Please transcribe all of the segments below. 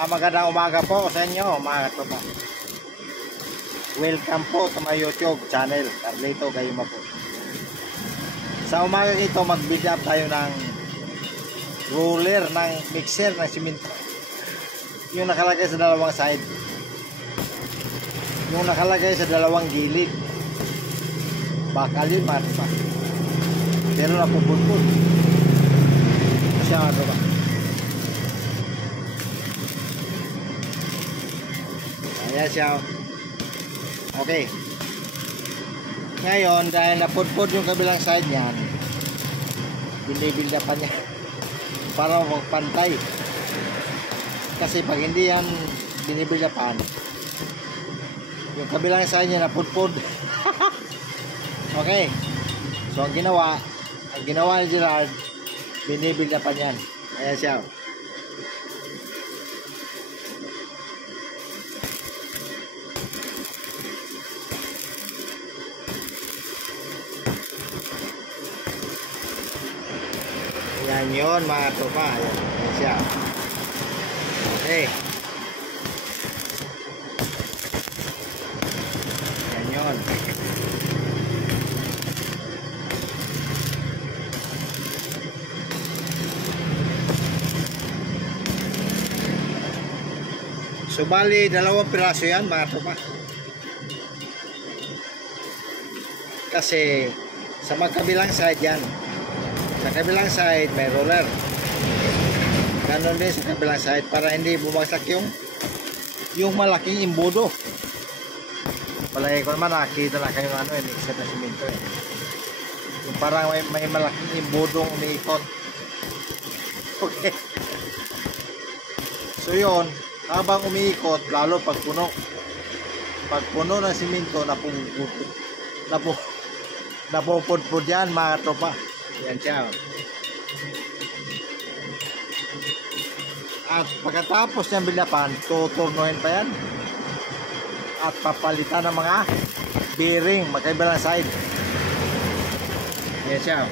Magandang umaga po sa inyo mga katropa. Welcome po sa my YouTube channel, Carlito Gayuma po. Sa umaga ito mag-build up tayo ng roller ng mixer ng simento. Yung nakalagay sa dalawang side. Yung nakalagay sa dalawang gilid. Bakal yun mga katropa. Pero napupulpul. Siya mga katropa. Ayan siya. Okay. Ngayon, dahil napudpud yung kabilang side niyan, binibilda pa niya para magpantay. Kasi pag hindi yan binibildapan, yung kabilang side niya napudpud. Okay. So, ang ginawa ni Gerard, binibildapan yan. Ayan siya. Yan yun mga tropa. Yan siya. Okay. Yan yun. So bali, dalawang piraso yan mga tropa. Kasi sa magkabilang side yan. Sa kabilang side may roller. Ganon din sa kabilang side para hindi bumagsak yung malaking imbudo. Palagi ko naman nakita na kayo mixer na simento eh. Yung parang may malaking imbudong umiikot. Okay. So yun, habang umiikot, lalo pag puno. Pag puno ng simento, napupudpud yan mga tropa. Yan siya. At pagkatapos niyang bilapan, tuturnuhin pa yan. At papalitan ng mga bearing, magkaiba lang side. Yan siya.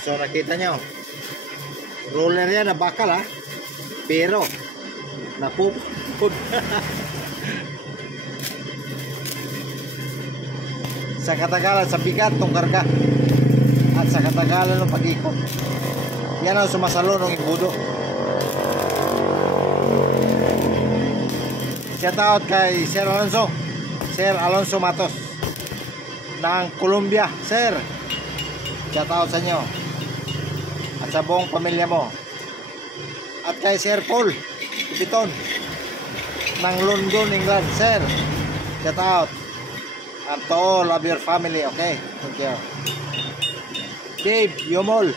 So nakita nyo, roller yan na bakal ha, pero napupud. Sa katagalan, sa bigat ng karga at sa katagalan ng pag-ikot, yan ang sumasalo ng imbudo. Shout out kay Sir Alonso Matos ng Colombia. Sir, shout out sa inyo at sa buong pamilya mo. At kay Sir Paul Piton ng London, England. Sir, shout out and to all of your family. Okay, thank you. Dave Yomol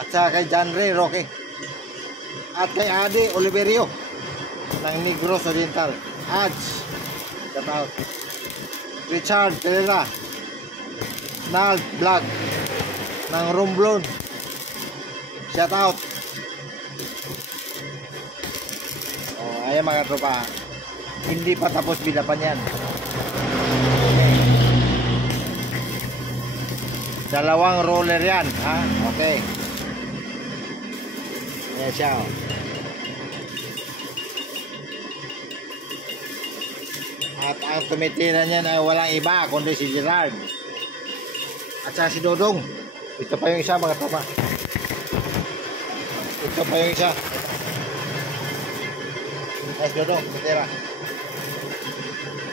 at saka kay John Ray Roque at kay Adi Oliverio ng Negros Oriental. Ads, shout out. Richard Pereira Nald Vlog ng Romblon, shout out. Ayan mga tropa, hindi pa tapos bilapan yan. Okay. Dalawang roller yan ha? Okay. Ayan siya. At ang tumitira niyan ay walang iba kundi si Gerard at saka si Dodong. Ito pa yung isa mga tropa. Ito pa yung isa. Ay, Dodong, tira.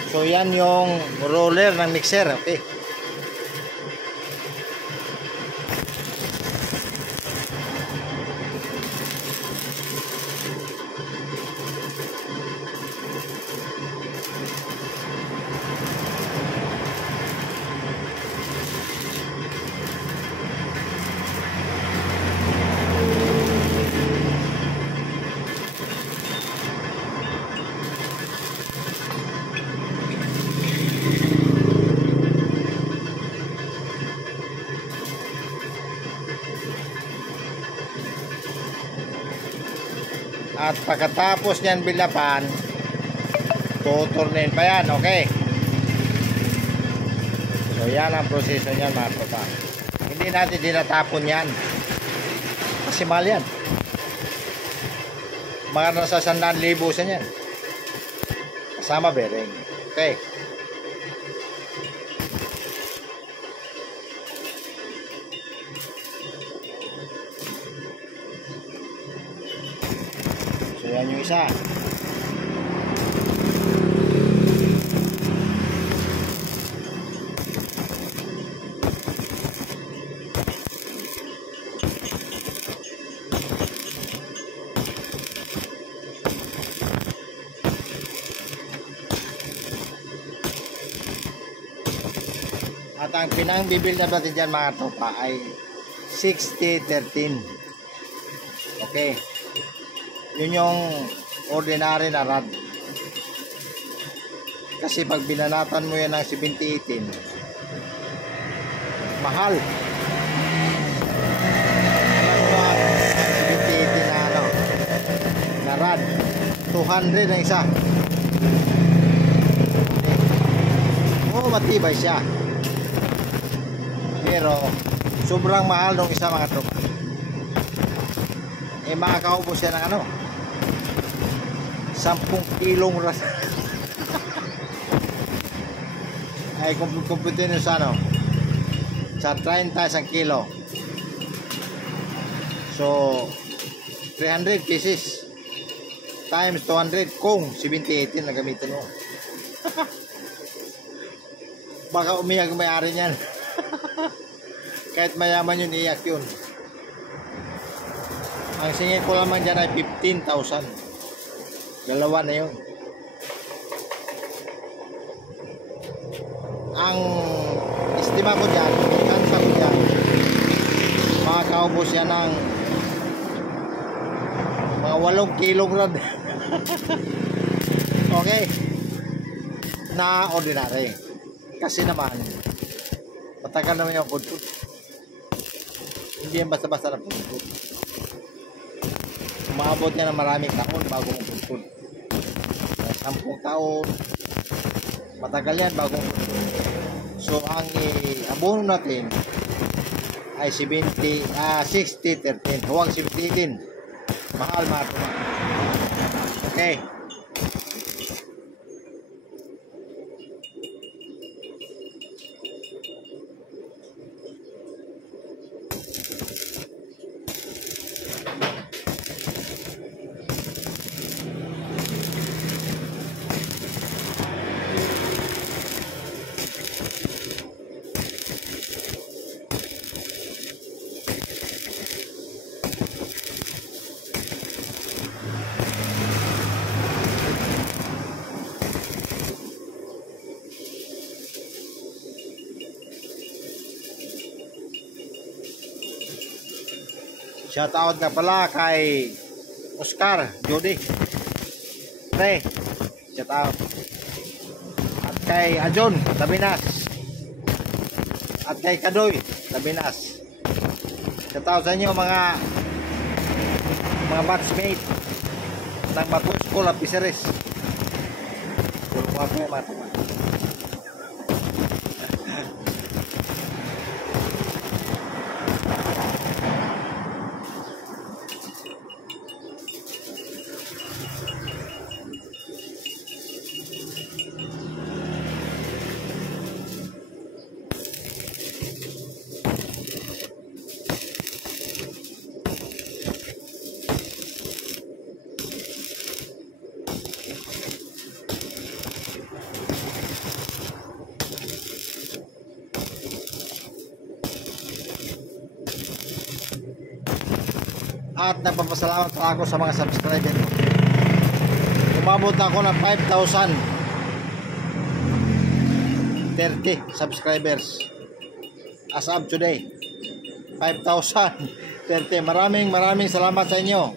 So yan yung roller ng mixer. Okay. At pagkatapos niyan bilapan, tuturnin pa yan, okay? So yan ang proseso niyan mga tropa. Hindi natin dinatapon yan kasi mahal yan. Mga nasa 100,000 yan kasama bearing, okay? So yan yung isa. At ang pinang-bibuild up natin dyan mga tropa ay 60-13. Okay. Yun yung ordinary na rod. Kasi pag binanatan mo yan ng 70-18, mahal. Alam mo ang 70-18 na ano, na rod. 200 ang isa. Oo, matibay siya. Pero sobrang mahal nung isa mga tropa. Eh makakaubos siya ng ano, 10 kilong ras. Ay kumputin nyo sa ano, sa 30 isang kilo. So 300 pieces times 200 kung 70-18 na gamitin mo. Baka umiyak may-ari niyan. Kahit mayaman yun, iyak yun. Ang singit ko naman dyan ay 15,000. Dalawa na yun. Ang estima ko dyan, kansa ko dyan, makakaubos yan ng mga 8 kilong rod. Okay. Na ordinary. Kasi naman matagal naman yung pudpud. Hindi yan basta-basta na pudpud. Umaabot niya ng maraming taon bago mong pudpud. 10 taon. Matagal yan bago mong pudpud. So ang abono natin ay 60-13. Huwag 70-18. Mahal mga tuma. Okay. Shoutout na pala kay Oscar Jody. Pre, shoutout. At kay Ajon Tabinas. At kay Kadoy Tabinas. Shoutout sa inyo mga batchmate ng Bato School of Fisheries. Puro mga po mga teman. At nagpapasalamat pa ako sa mga subscriber. Umabot ako ng 5,030 subscribers as of today. 5,030. Maraming salamat sa inyo.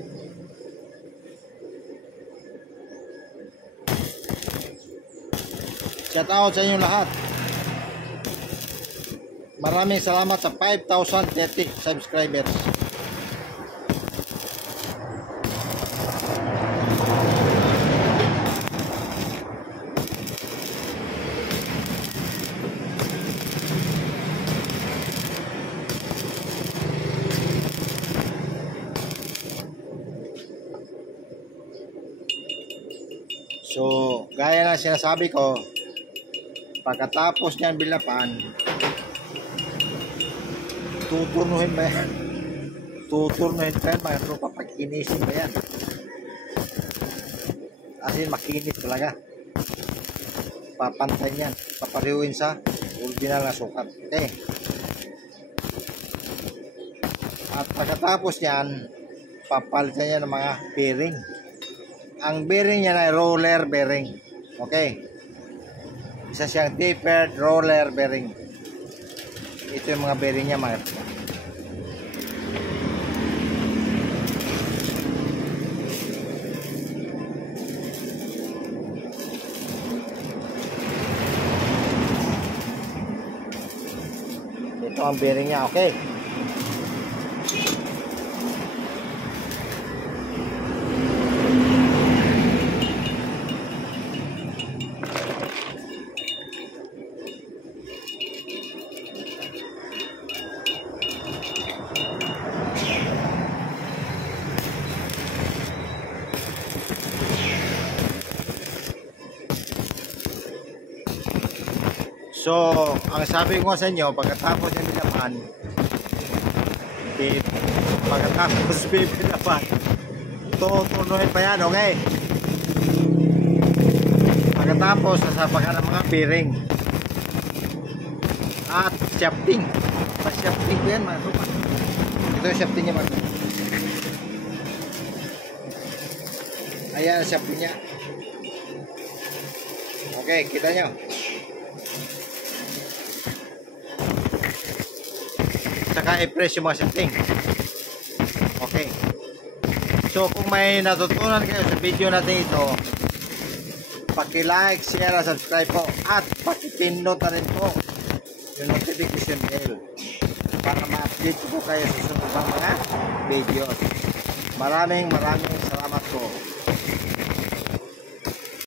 Shout out sa inyo lahat. Maraming salamat sa 5,030 subscribers. So, gaya na sinasabi ko, pagkatapos niyan bilapan, tuturnuhin ba yan? Tuturnuhin pa yan mga tropa, pag-inisin ba yan? As in, makinis talaga. Papantay yan, papariwin sa original na sukat. Okay. At pagkatapos yan, papalitan niya ng mga bearing. Ang bearing niya ay roller bearing. Okay. Isa siyang tapered roller bearing. Ito yung mga bearing niya mga. Ito ang bearing niya. Okay. So, ang sabi ko sa inyo, pagkatapos yung bilapan, tutunuhin pa yan, okay? Pagkatapos, sasapakan ng mga bearing at shafting. Pa-shafting ko yan, mga tropa. Ito yung shafting niya, mga tropa. Ayan ang shafting niya. Okay, kita nyo. Saka i-press yung mga shafting. Okay. So kung may natutunan kayo sa video natin ito, paki-like, share, at subscribe po. At paki-pindot na rin po yung notification bell para ma-update po kayo sa sunod pang mga videos. Maraming salamat po.